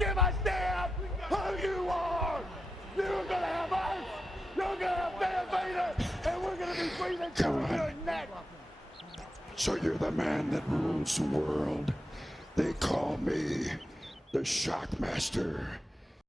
give a damn who you are. You're gonna have us. You're gonna have Van Vader, and we're gonna be breathing through your neck. So you're the man that rules the world. They call me the Shockmaster.